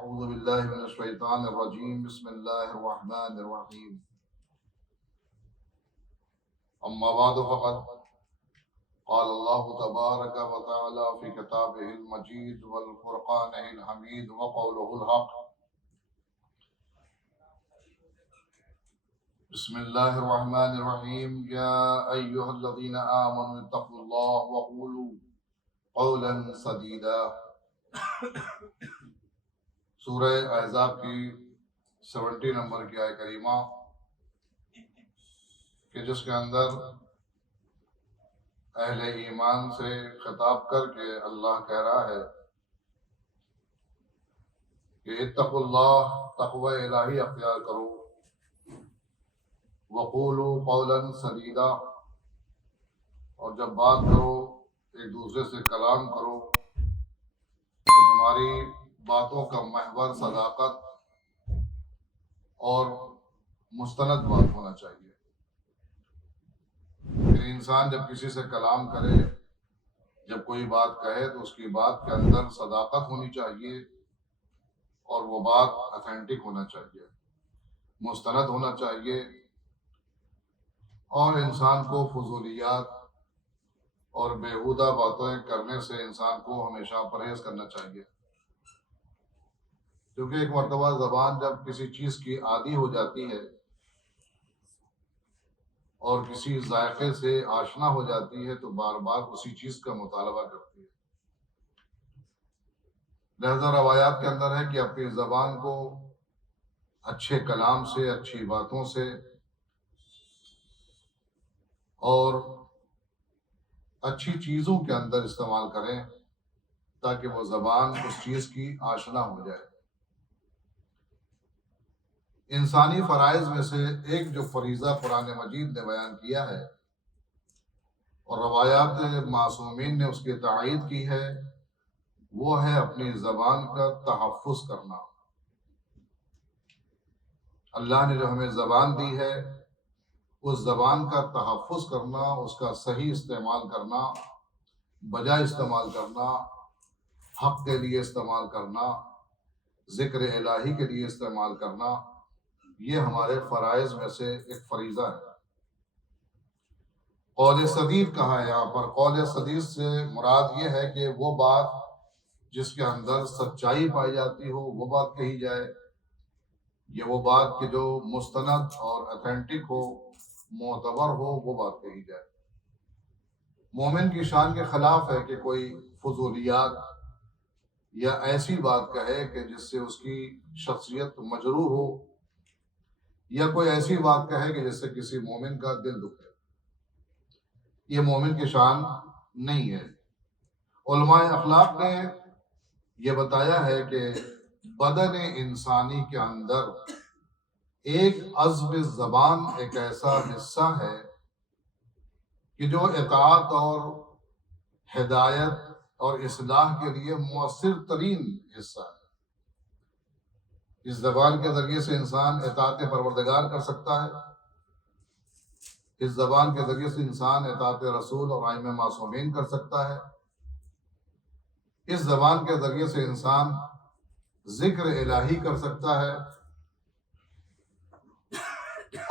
اعوذ باللہ من الشیطان الرجیم بسم اللہ الرحمن الرحیم اما بعد فقد قال اللہ تبارک وتعالی فی کتابہ المجید والفرقانہ الحمید وقولہ الحق بسم اللہ الرحمن الرحیم یا ایہا الذین آمنوا اتقوا اللہ وقولوا قولا سدیدا۔ سورہ احزاب کی 70 نمبر کی آیہ کریمہ کہ جس کے اندر اہل ایمان سے خطاب کر کے اللہ کہہ رہا ہے کہ اتقوا اللہ، تقوی الہی اختیار کرو، وقولوا قولا سدیدا، اور جب بات کرو ایک دوسرے سے کلام کرو تو تمہاری باتوں کا محور صداقت اور مستند بات ہونا چاہیے۔ پھر انسان جب کسی سے کلام کرے، جب کوئی بات کہے تو اس کی بات کے اندر صداقت ہونی چاہیے اور وہ بات اتھینٹک ہونا چاہیے، مستند ہونا چاہیے، اور انسان کو فضولیات اور بیہودہ باتیں کرنے سے انسان کو ہمیشہ پرہیز کرنا چاہیے، کیونکہ ایک مرتبہ زبان جب کسی چیز کی عادی ہو جاتی ہے اور کسی ذائقے سے آشنا ہو جاتی ہے تو بار بار اسی چیز کا مطالبہ کرتی ہے۔ لہذا روایات کے اندر ہے کہ اپنی زبان کو اچھے کلام سے، اچھی باتوں سے اور اچھی چیزوں کے اندر استعمال کریں تاکہ وہ زبان اس چیز کی آشنا ہو جائے۔ انسانی فرائض میں سے ایک جو فریضہ قرآن مجید نے بیان کیا ہے اور روایات معصومین نے اس کی تائید کی ہے، وہ ہے اپنی زبان کا تحفظ کرنا۔ اللہ نے جو ہمیں زبان دی ہے اس زبان کا تحفظ کرنا، اس کا صحیح استعمال کرنا، بجائے استعمال کرنا، حق کے لیے استعمال کرنا، ذکر الہی کے لیے استعمال کرنا، یہ ہمارے فرائض میں سے ایک فریضہ ہے۔ قول سدید کہا ہے یہاں پر۔ قول سدید سے مراد یہ ہے کہ وہ بات جس کے اندر سچائی پائی جاتی ہو وہ بات کہی جائے، یا وہ بات کہ جو مستند اور اتھینٹک ہو، معتبر ہو، وہ بات کہی جائے۔ مومن کی شان کے خلاف ہے کہ کوئی فضولیات یا ایسی بات کہے کہ جس سے اس کی شخصیت مجروح ہو، یا کوئی ایسی بات کہے کہ جس سے کسی مومن کا دل دکھے۔ یہ مومن کی شان نہیں ہے۔ علماء اخلاق نے یہ بتایا ہے کہ بدن انسانی کے اندر ایک عضو زبان ایک ایسا حصہ ہے کہ جو اطاعت اور ہدایت اور اصلاح کے لیے مؤثر ترین حصہ ہے۔ اس زبان کے ذریعے سے انسان اطاعت پروردگار کر سکتا ہے، اس زبان کے ذریعے سے انسان اطاعت رسول اور ائمہ معصومین کر سکتا ہے، اس زبان کے ذریعے سے انسان ذکر الہی کر سکتا ہے،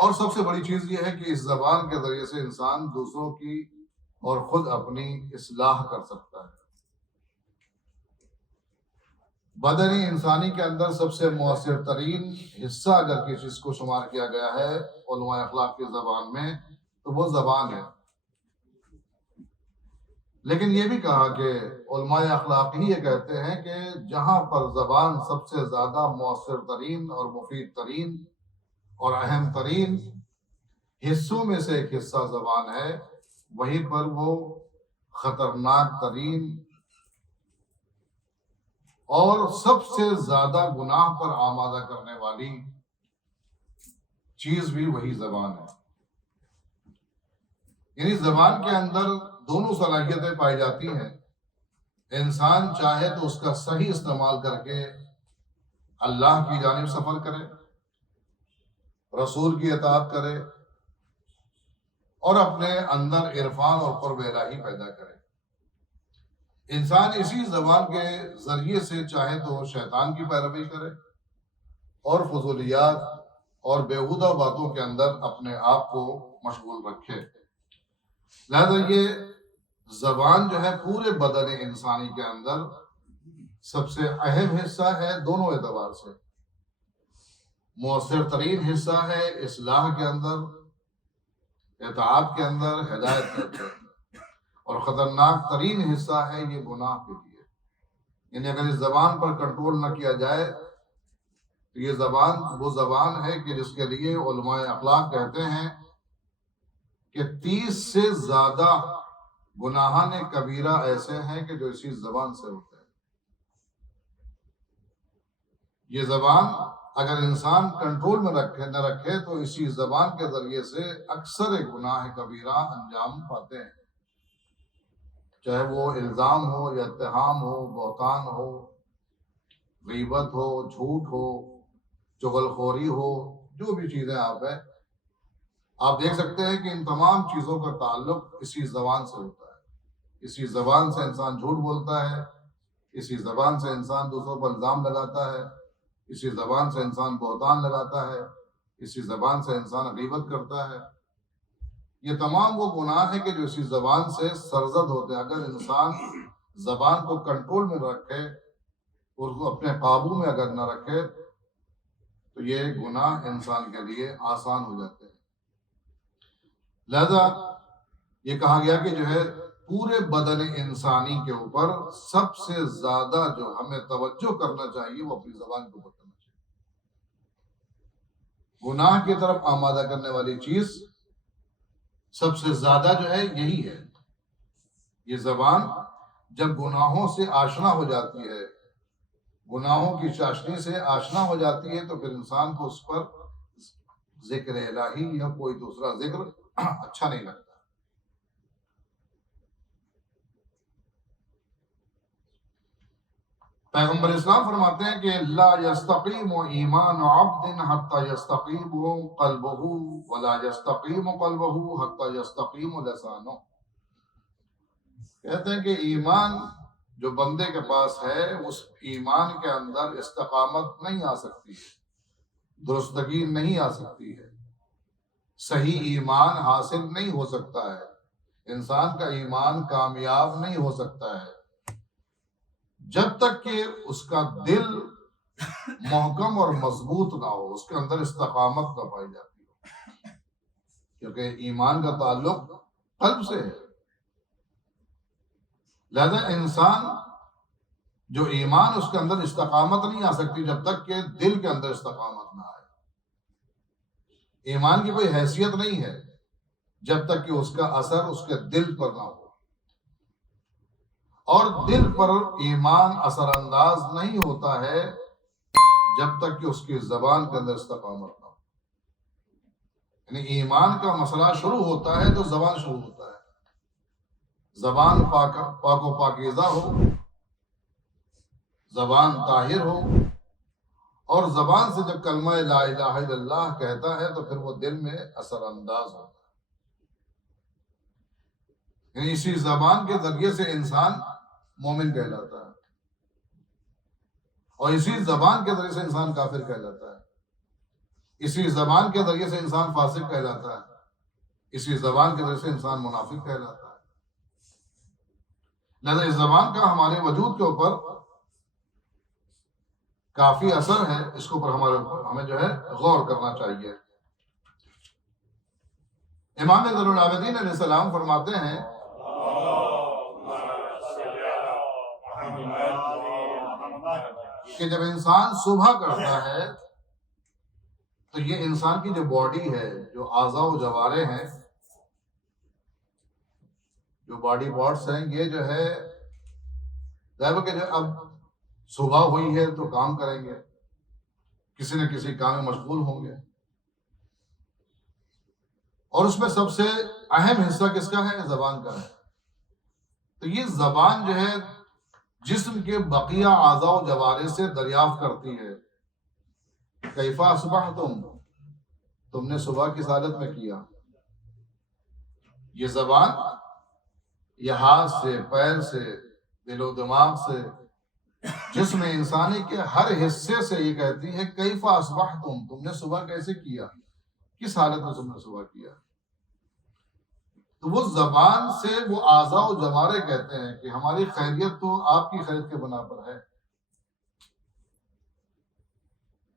اور سب سے بڑی چیز یہ ہے کہ اس زبان کے ذریعے سے انسان دوسروں کی اور خود اپنی اصلاح کر سکتا ہے۔ بدنی انسانی کے اندر سب سے مؤثر ترین حصہ اگر کسی چیز کو شمار کیا گیا ہے علماء اخلاق کی زبان میں تو وہ زبان ہے۔ لیکن یہ بھی کہا کہ علماء اخلاق ہی یہ کہتے ہیں کہ جہاں پر زبان سب سے زیادہ مؤثر ترین اور مفید ترین اور اہم ترین حصوں میں سے ایک حصہ زبان ہے، وہیں پر وہ خطرناک ترین اور سب سے زیادہ گناہ پر آمادہ کرنے والی چیز بھی وہی زبان ہے۔ یعنی زبان کے اندر دونوں صلاحیتیں پائی جاتی ہیں۔ انسان چاہے تو اس کا صحیح استعمال کر کے اللہ کی جانب سفر کرے، رسول کی اطاعت کرے اور اپنے اندر عرفان اور قرب الہی پیدا کرے۔ انسان اسی زبان کے ذریعے سے چاہے تو شیطان کی پیروی کرے اور فضولیات اور بیہودہ باتوں کے اندر اپنے آپ کو مشغول رکھے۔ لہذا یہ زبان جو ہے پورے بدن انسانی کے اندر سب سے اہم حصہ ہے دونوں اعتبار سے۔ مؤثر ترین حصہ ہے اصلاح کے اندر، اطاعت کے اندر، ہدایت کے اندر، اور خطرناک ترین حصہ ہے یہ گناہ کے لیے۔ یعنی اگر اس زبان پر کنٹرول نہ کیا جائے تو یہ زبان وہ زبان ہے کہ جس کے لیے علماء اخلاق کہتے ہیں کہ 30 سے زیادہ گناہان کبیرہ ایسے ہیں کہ جو اسی زبان سے ہوتے ہیں۔ یہ زبان اگر انسان کنٹرول میں نہ رکھے تو اسی زبان کے ذریعے سے اکثر گناہ کبیرہ انجام پاتے ہیں، چاہے وہ الزام ہو یا اتہام ہو، بہتان ہو، غیبت ہو، جھوٹ ہو، چغل خوری ہو، جو بھی چیزیں آپ دیکھ سکتے ہیں کہ ان تمام چیزوں کا تعلق اسی زبان سے ہوتا ہے۔ اسی زبان سے انسان جھوٹ بولتا ہے، اسی زبان سے انسان دوسروں پر الزام لگاتا ہے، اسی زبان سے انسان بہتان لگاتا ہے، اسی زبان سے انسان غیبت کرتا ہے۔ یہ تمام وہ گناہ ہیں کہ جو اسی زبان سے سرزد ہوتے ہیں۔ اگر انسان زبان کو کنٹرول میں رکھے اور اس کو اپنے قابو میں اگر نہ رکھے تو یہ گناہ انسان کے لیے آسان ہو جاتے ہیں۔ لہذا یہ کہا گیا کہ جو ہے پورے بدن انسانی کے اوپر سب سے زیادہ جو ہمیں توجہ کرنا چاہیے وہ اپنی زبان کے اوپر کرنا چاہیے۔ گناہ کی طرف آمادہ کرنے والی چیز سب سے زیادہ جو ہے یہی ہے۔ یہ زبان جب گناہوں سے آشنا ہو جاتی ہے، گناہوں کی چاشنی سے آشنا ہو جاتی ہے، تو پھر انسان کو اس پر ذکر الہی یا کوئی دوسرا ذکر اچھا نہیں لگتا۔ پیغمبر اسلام فرماتے ہیں کہ لا یستقیم ایمان عبد حتی یستقیم قلبہ ولا یستقیم قلبہ حتی یستقیم لسانہ۔ کہتے ہیں کہ ایمان جو بندے کے پاس ہے اس ایمان کے اندر استقامت نہیں آ سکتی ہے، درستگی نہیں آ سکتی ہے، صحیح ایمان حاصل نہیں ہو سکتا ہے، انسان کا ایمان کامیاب نہیں ہو سکتا ہے جب تک کہ اس کا دل محکم اور مضبوط نہ ہو، اس کے اندر استقامت نہ پائی جاتی ہو، کیونکہ ایمان کا تعلق قلب سے ہے۔ لہذا انسان جو ایمان اس کے اندر استقامت نہیں آ سکتی جب تک کہ دل کے اندر استقامت نہ آئے۔ ایمان کی کوئی حیثیت نہیں ہے جب تک کہ اس کا اثر اس کے دل پر نہ ہو، اور دل پر ایمان اثر انداز نہیں ہوتا ہے جب تک کہ اس کی زبان کے اندر استقامت نہ ہو۔ یعنی ایمان کا مسئلہ شروع ہوتا ہے تو زبان شروع ہوتا ہے۔ زبان پاک و پاکیزہ ہو، زبان طاہر ہو، اور زبان سے جب کلمہ لا الہ الا اللہ کہتا ہے تو پھر وہ دل میں اثر انداز ہوتا ہے۔ یعنی اسی زبان کے ذریعے سے انسان مومن کہلاتا ہے، اور اسی زبان کے ذریعے سے انسان کافر کہلاتا ہے، اسی زبان کے ذریعے سے انسان فاسق کہلاتا ہے، اسی زبان کے ذریعے سے انسان منافق کہلاتا ہے۔ لہذا اس زبان کا ہمارے وجود کے اوپر کافی اثر ہے، اس کے اوپر ہمیں جو ہے غور کرنا چاہیے۔ امام زین العابدین علیہ السلام فرماتے ہیں کہ جب انسان صبح کرتا ہے تو یہ انسان کی جو باڈی ہے، جو اعضاء و جوارے ہیں، جو باڈی پارٹس ہیں، یہ جو ہے ظاہر کہ جو اب صبح ہوئی ہے تو کام کریں گے، کسی نہ کسی کام میں مشغول ہوں گے، اور اس میں سب سے اہم حصہ کس کا ہے؟ زبان کا ہے۔ تو یہ زبان جو ہے جسم کے بقیہ اعضاء و جوارے سے دریافت کرتی ہے، کیف اصبحتم، تم نے صبح کس حالت میں کیا۔ یہ زبان یہ ہاتھ سے، پیر سے، دل و دماغ سے، جسم انسانی کے ہر حصے سے یہ کہتی ہے کیف اصبحتم، تم نے صبح کیسے کیا، کس حالت میں تم نے صبح کیا. تو وہ زبان سے وہ اعضاء و جوارے کہتے ہیں کہ ہماری خیریت تو آپ کی خیریت کے بنا پر ہے.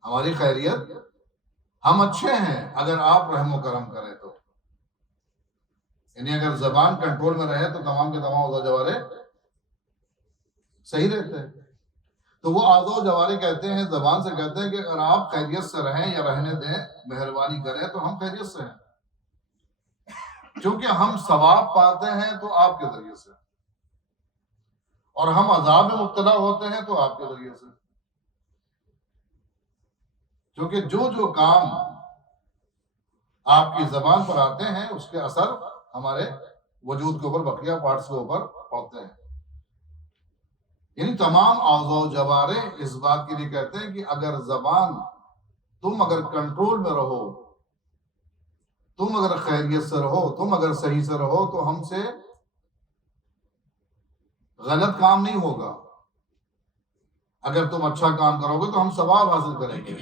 ہماری خیریت، ہم اچھے ہیں اگر آپ رحم و کرم کریں تو. یعنی اگر زبان کنٹرول میں رہے تو تمام کے تمام اعضاء و جوارے صحیح رہتے ہیں. تو وہ اعضاء و جوارے کہتے ہیں، زبان سے کہتے ہیں کہ اگر آپ خیریت سے رہیں یا رہنے دیں، مہربانی کریں تو ہم خیریت سے ہیں. کیونکہ ہم ثواب پاتے ہیں تو آپ کے ذریعے سے، اور ہم عذاب میں مبتلا ہوتے ہیں تو آپ کے ذریعے سے. کیونکہ جو کام آپ کی زبان پر آتے ہیں اس کے اثر ہمارے وجود کے اوپر، بقیہ پارٹس کے اوپر پڑتے ہیں. یعنی تمام اعضاء و جوارے اس بات کے لیے کہتے ہیں کہ اگر زبان تم اگر کنٹرول میں رہو، تم اگر خیریت سے رہو، تم اگر صحیح سے رہو تو ہم سے غلط کام نہیں ہوگا. اگر تم اچھا کام کرو گے تو ہم ثواب حاصل کریں گے،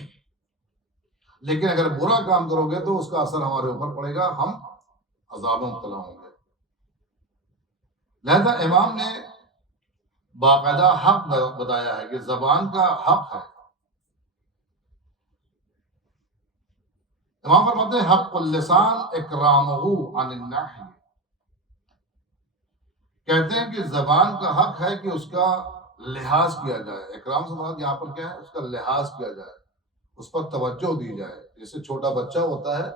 لیکن اگر برا کام کرو گے تو اس کا اثر ہمارے اوپر پڑے گا، ہم عذاب میں مبتلا ہوں گے. لہذا امام نے باقاعدہ حق بتایا ہے کہ زبان کا حق ہے. امام فرماتے ہیں حق اللسان اکرامہ عن النحی، کہتے ہیں کہ زبان کا حق ہے کہ اس کا لحاظ کیا جائے. اکرام سے مراد یہاں پر کیا ہے؟ اس کا لحاظ کیا جائے، اس پر توجہ دی جائے. جیسے چھوٹا بچہ ہوتا ہے،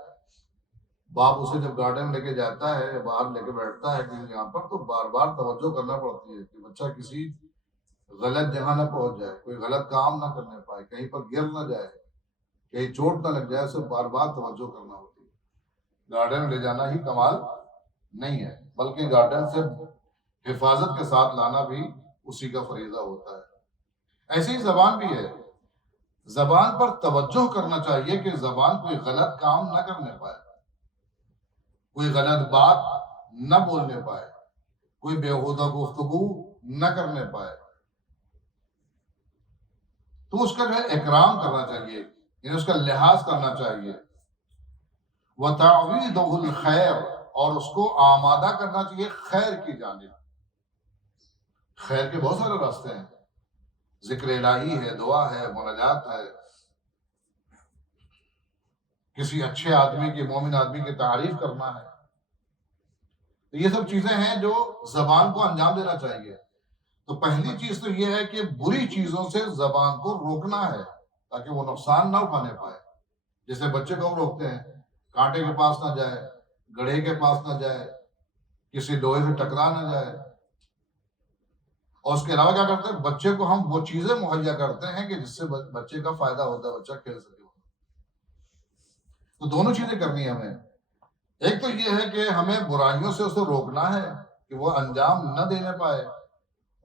باپ اسے جب گارڈن لے کے جاتا ہے، باہر لے کے بیٹھتا ہے کہیں یہاں پر، تو بار بار توجہ کرنا پڑتی ہے کہ بچہ کسی غلط جگہ نہ پہنچ جائے، کوئی غلط کام نہ کرنے پائے، کہیں پر گر نہ جائے، کہیں چوٹ نہ لگ جائے، اسے بار بار توجہ کرنا ہوتی ہے. گارڈن لے جانا ہی کمال نہیں ہے، بلکہ گارڈن سے حفاظت کے ساتھ لانا بھی اسی کا فریضہ ہوتا ہے. ایسے ہی زبان بھی ہے، زبان پر توجہ کرنا چاہیے کہ زبان کوئی غلط کام نہ کرنے پائے، کوئی غلط بات نہ بولنے پائے، کوئی بیہودہ گفتگو نہ کرنے پائے. تو اس کا جو ہے اکرام کرنا چاہیے، یعنی اس کا لحاظ کرنا چاہیے. وَتَعْوِيدُهُ الْخَيْرِ، اور اس کو آمادہ کرنا چاہیے خیر کی جانب. خیر کے بہت سارے راستے ہیں، ذکر الہی ہے، دعا ہے، مناجات ہے، کسی اچھے آدمی کی، مومن آدمی کی تعریف کرنا ہے. تو یہ سب چیزیں ہیں جو زبان کو انجام دینا چاہیے. تو پہلی چیز تو یہ ہے کہ بری چیزوں سے زبان کو روکنا ہے تاکہ وہ نقصان نہ اٹھانے پائے. جیسے بچے کو ہم روکتے ہیں، کانٹے کے پاس نہ جائے، گڑھے کے پاس نہ جائے، کسی لوہے سے ٹکرا نہ جائے. اور اس کے علاوہ کیا کرتے ہیں؟ بچے کو ہم وہ چیزیں مہیا کرتے ہیں کہ جس سے بچے کا فائدہ ہوتا ہے، بچہ کھیل سکے. تو دونوں چیزیں کرنی ہے ہمیں. ایک تو یہ ہے کہ ہمیں برائیوں سے اسے روکنا ہے کہ وہ انجام نہ دینے پائے،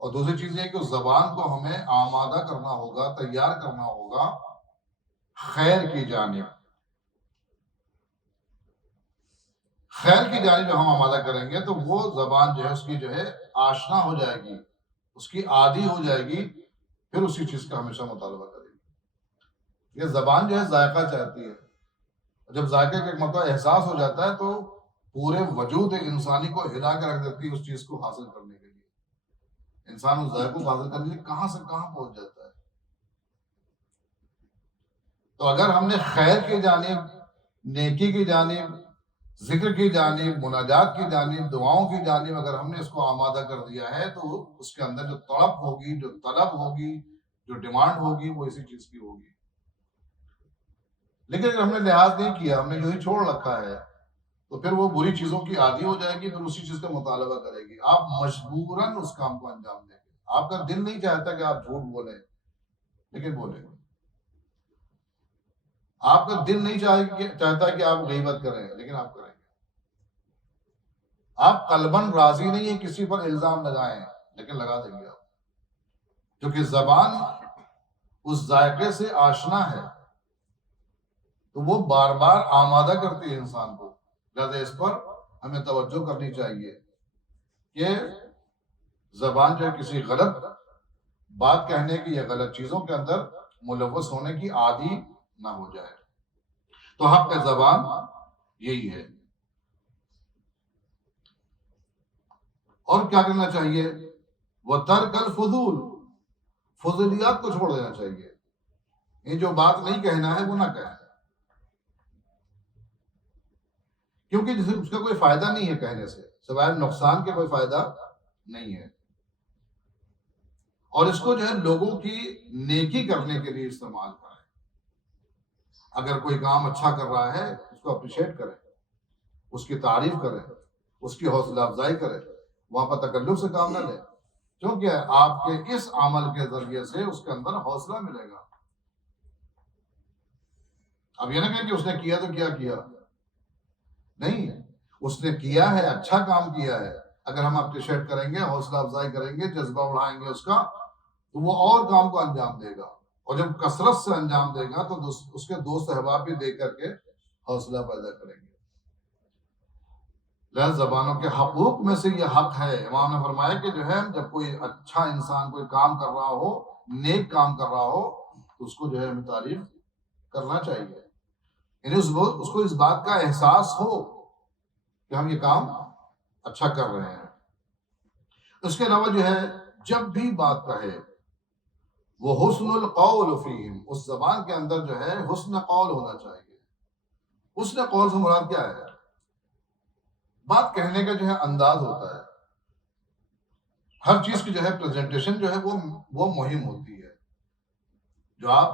اور دوسری چیز یہ کہ اس زبان کو ہمیں آمادہ کرنا ہوگا، تیار کرنا ہوگا خیر کی جانب. خیر کی جانب جو ہم آمادہ کریں گے تو وہ زبان جو ہے اس کی جو ہے آشنا ہو جائے گی، اس کی عادی ہو جائے گی، پھر اسی چیز کا ہمیشہ مطالبہ کرے گی. یہ زبان جو ہے ذائقہ چاہتی ہے، جب ذائقے کا ایک مرتبہ احساس ہو جاتا ہے تو پورے وجود انسانی کو ہلا کے رکھ دیتی ہے اس چیز کو حاصل کرنے کے لیے. انسان اس ذائقے کو حاصل کرنے کے لیے کہاں سے کہاں پہنچ جاتا ہے. تو اگر ہم نے خیر کی جانب، نیکی کی جانب، ذکر کی جانب، مناجات کی جانب، دعاؤں کی جانب اگر ہم نے اس کو آمادہ کر دیا ہے تو اس کے اندر جو تڑپ ہوگی، جو طلب ہوگی، جو ڈیمانڈ ہوگی، وہ اسی چیز کی ہوگی. لیکن اگر ہم نے لحاظ نہیں کیا، ہم نے یوں ہی چھوڑ رکھا ہے، تو پھر وہ بری چیزوں کی عادی ہو جائے گی، پھر اسی چیز کا مطالبہ کرے گی. آپ مجبوراً اس کام کو انجام دیں گے. آپ کا دل نہیں چاہتا کہ آپ جھوٹ بولیں، لیکن بولیں گے. آپ کا دل نہیں چاہتا کہ آپ غیبت کریں، لیکن آپ کریں گے. آپ قلباً راضی نہیں ہیں کسی پر الزام لگائیں، لیکن لگا دیں گے آپ، کیونکہ زبان اس ذائقے سے آشنا ہے تو وہ بار بار آمادہ کرتی ہے انسان کو. لہذا اس پر ہمیں توجہ کرنی چاہیے کہ زبان جو ہے کسی غلط بات کہنے کی یا غلط چیزوں کے اندر ملوث ہونے کی عادی نہ ہو جائے۔ تو حق زبان یہی ہے۔ اور کیا کرنا چاہیے؟ وہ ترک الفضول، فضولیات کو چھوڑ دینا چاہیے۔ یہ جو بات نہیں کہنا ہے وہ نہ کہیں، کیونکہ اس کا کوئی فائدہ نہیں ہے کہنے سے، سوائے نقصان کے کوئی فائدہ نہیں ہے۔ اور اس کو جو ہے لوگوں کی نیکی کرنے کے لیے استعمال کریں۔ اگر کوئی کام اچھا کر رہا ہے اس کو اپریشیٹ کریں، اس کی تعریف کریں، اس کی حوصلہ افزائی کریں، وہاں پر تکلف سے کام نہ لیں، کیونکہ آپ کے اس عمل کے ذریعے سے اس کے اندر حوصلہ ملے گا۔ اب یہ نہ کہ اس نے کیا تو کیا نہیں، اس نے کیا ہے، اچھا کام کیا ہے، اگر ہم اپریشیٹ کریں گے، حوصلہ افزائی کریں گے، جذبہ بڑھائیں گے اس کا، تو وہ اور کام کو انجام دے گا، اور جب کثرت سے انجام دے گا تو اس کے دوست احباب بھی دیکھ کر کے حوصلہ پیدا کریں گے۔ لہذا زبانوں کے حقوق میں سے یہ حق ہے۔ امام نے فرمایا کہ جو ہے جب کوئی اچھا انسان کوئی کام کر رہا ہو، نیک کام کر رہا ہو، تو اس کو جو ہے ہمیں تعریف کرنا چاہیے، یعنی اس کو اس بات کا احساس ہو کہ ہم یہ کام اچھا کر رہے ہیں۔ اس کے علاوہ جو ہے جب بھی بات کہے وہ حسن القول فیہم، اس زبان کے اندر جو ہے حسن قول ہونا چاہیے۔ حسن قول سے مراد کیا ہے؟ بات کہنے کا جو ہے انداز ہوتا ہے، ہر چیز کی جو ہے پریزنٹیشن جو ہے وہ مہم ہوتی ہے۔ جو آپ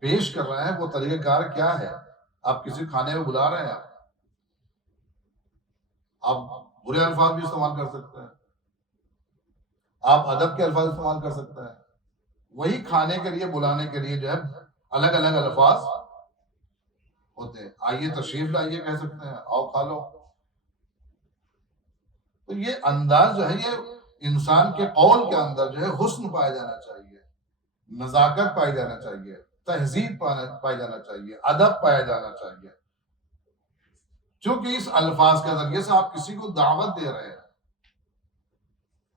پیش کر رہے ہیں وہ طریقہ کار کیا ہے؟ آپ کسی کھانے میں بلا رہے ہیں، آپ برے الفاظ بھی استعمال کر سکتے ہیں، آپ ادب کے الفاظ استعمال کر سکتے ہیں، وہی کھانے کے لیے بلانے کے لیے جو ہے الگ الگ الفاظ ہوتے ہیں۔ آئیے تشریف لائیے کہہ سکتے ہیں، آؤ کھا لو۔ تو یہ انداز جو ہے یہ انسان کے قول کے اندر جو ہے حسن پایا جانا چاہیے، نزاکت پائی جانا چاہیے، تہذیب پائی جانا چاہیے، ادب پایا جانا چاہیے، چونکہ اس الفاظ کے ذریعے سے آپ کسی کو دعوت دے رہے ہیں،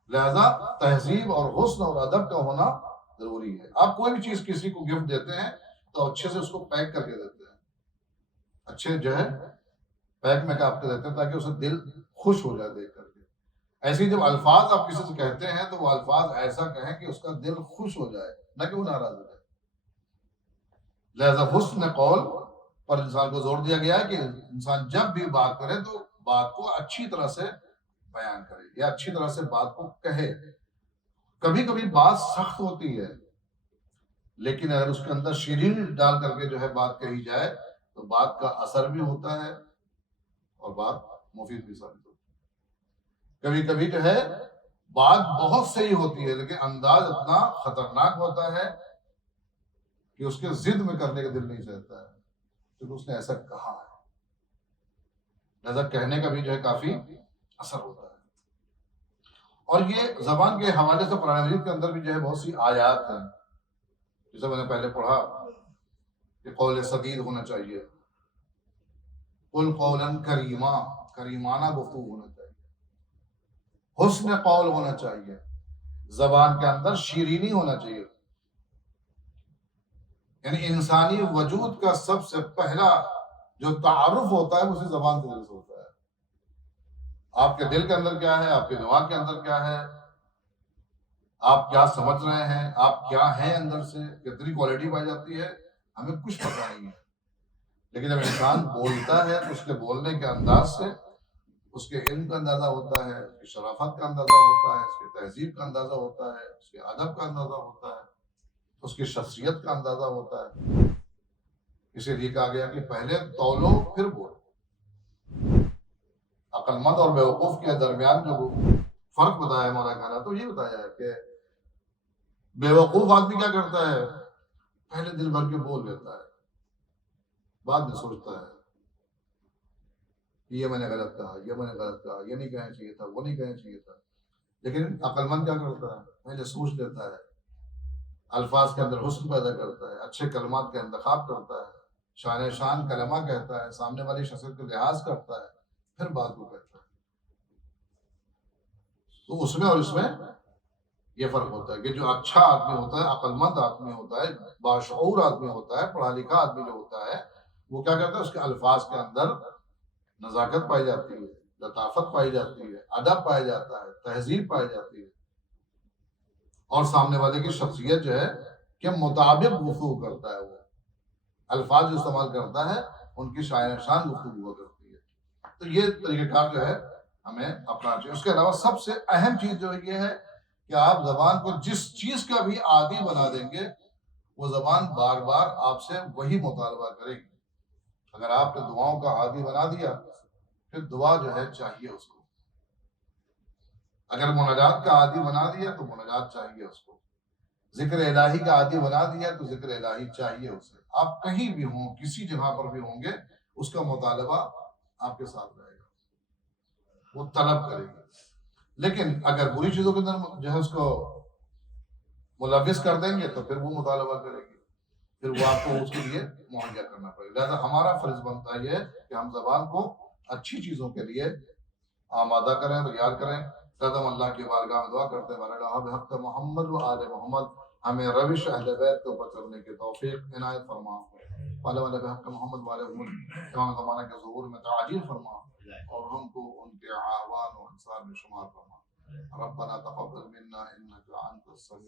لہذا تہذیب اور حسن اور ادب کا ہونا ضروری ہے۔ آپ کوئی بھی چیز کسی کو گفٹ دیتے ہیں تو اچھے سے اس کو پیک کر کے دیتے ہیں، اچھے جو ہے پیک میں آپ کو دیتے ہیں تاکہ اسے دل خوش ہو جائے دیکھ کر کے۔ ایسے جب الفاظ آپ کسی سے کہتے ہیں تو وہ الفاظ ایسا کہیں کہ اس کا دل خوش ہو جائے، نہ کہ وہ ناراض ہو جائے۔ لہذا حسن قول پر انسان کو زور دیا گیا ہے کہ انسان جب بھی بات کرے تو بات کو اچھی طرح سے بیان کرے یا اچھی طرح سے بات کو کہے۔ کبھی کبھی بات سخت ہوتی ہے، لیکن اگر اس کے اندر شیرین ڈال کر کے جو ہے بات کہی جائے تو بات کا اثر بھی ہوتا ہے اور بات مفید بھی ثابت ہوتی ہے۔ کبھی کبھی جو ہے بات بہت صحیح ہوتی ہے لیکن انداز اتنا خطرناک ہوتا ہے کہ اس کے ضد میں کرنے کا دل نہیں چاہتا ہے کیونکہ اس نے ایسا کہا ہے۔ لہذا کہنے کا بھی جو ہے کافی اثر ہوتا ہے۔ اور یہ زبان کے حوالے سے قرآن مجید کے اندر بھی جو ہے بہت سی آیات ہیں، جیسے میں نے پہلے پڑھا کہ قول سدید ہونا چاہیے، قل قولا کریما، کریمانہ گفتگو ہونا چاہیے، حسن قول ہونا چاہیے، زبان کے اندر شیرینی ہونا چاہیے، یعنی انسانی وجود کا سب سے پہلا جو تعارف ہوتا ہے اسی زبان کے ذریعے سے ہوتا ہے۔ آپ کے دل کے اندر کیا ہے، آپ کے دماغ کے اندر کیا ہے، آپ کیا سمجھ رہے ہیں، آپ کیا ہیں اندر سے، کتنی کوالٹی پائی جاتی ہے، ہمیں کچھ پتہ نہیں ہے۔ لیکن جب انسان بولتا ہے تو اس کے بولنے کے انداز سے اس کے علم کا اندازہ ہوتا ہے، اس کی شرافت کا اندازہ ہوتا ہے، اس کی تہذیب کا اندازہ ہوتا ہے، اس کے ادب کا اندازہ ہوتا ہے، اس کی شخصیت کا اندازہ ہوتا ہے۔ اسی لیے کہا گیا کہ پہلے تولو پھر بولو۔ عقل مند اور بیوقوف کے درمیان جو فرق بتایا ہے مولانا کہنا تو یہ بتایا ہے کہ بیوقوف آدمی کیا کرتا ہے، پہلے دل بھر کے بول لیتا ہے، بعد میں سوچتا ہے یہ میں نے غلط کہا، یہ میں نے غلط کہا، یہ نہیں کہنا چاہیے تھا، وہ نہیں کہنا چاہیے تھا۔ لیکن عقل مند کیا کرتا ہے، پہلے سوچ لیتا ہے، الفاظ کے اندر حسن پیدا کرتا ہے، اچھے کلمات کا انتخاب کرتا ہے، شان کلمہ کہتا ہے، سامنے والی شخصیت کا لحاظ کرتا ہے، پھر بات کو کہتا ہے۔ تو اس میں اور اس میں یہ فرق ہوتا ہے کہ جو اچھا آدمی ہوتا ہے، عقل مند آدمی ہوتا ہے، باشعور آدمی ہوتا ہے، پڑھا لکھا آدمی جو ہوتا ہے، وہ کیا کرتا ہے، اس کے الفاظ کے اندر نزاکت پائی جاتی ہے، لطافت پائی جاتی ہے، ادب پایا جاتا ہے، تہذیب پائی جاتی ہے، اور سامنے والے کی شخصیت جو ہے کہ مطابق گفتگو کرتا ہے، وہ الفاظ جو استعمال کرتا ہے ان کی شاعر شان گفتگو ہوا کرتی ہے۔ تو یہ طریقہ کار جو ہے ہمیں اپنا چاہیے۔ اس کے علاوہ سب سے اہم چیز جو یہ ہے کہ آپ زبان کو جس چیز کا بھی عادی بنا دیں گے، وہ زبان بار بار آپ سے وہی مطالبہ کرے گی۔ اگر آپ نے دعاؤں کا عادی بنا دیا، پھر دعا جو ہے چاہیے اس کو۔ اگر مناجات کا عادی بنا دیا تو مناجات چاہیے اس کو۔ ذکر الہی کا عادی بنا دیا تو ذکر الہی چاہیے اسے۔ آپ کہیں بھی ہوں، کسی جگہ پر بھی ہوں گے، اس کا مطالبہ آپ کے ساتھ رہے گا، وہ طلب کرے گا۔ لیکن اگر بری چیزوں کے اندر جو ہے اس کو ملوث کر دیں گے تو پھر وہ مطالبہ کرے گی، پھر وہ آپ کو اس کے لیے مہیا کرنا پڑے گا۔ لہٰذا ہمارا فرض بنتا ہے کہ ہم زبان کو اچھی چیزوں کے لیے آمادہ کریں، تیار کریں۔ لہٰذا ہم اللہ کی بارگاہ میں دعا کرتے ہیں، اللہ بحق محمد و آل محمد ہمیں روش اہل بیت کے اوپر چلنے کی توفیق عنایت فرما۔ والا بحق محمد و آل محمد تمام زمانہ کے ظہور میں تعجیل فرما، اور ہم کو ان کے اعوان و انصار میں شمار فرما۔ ربنا تقبل منا انك انت السميع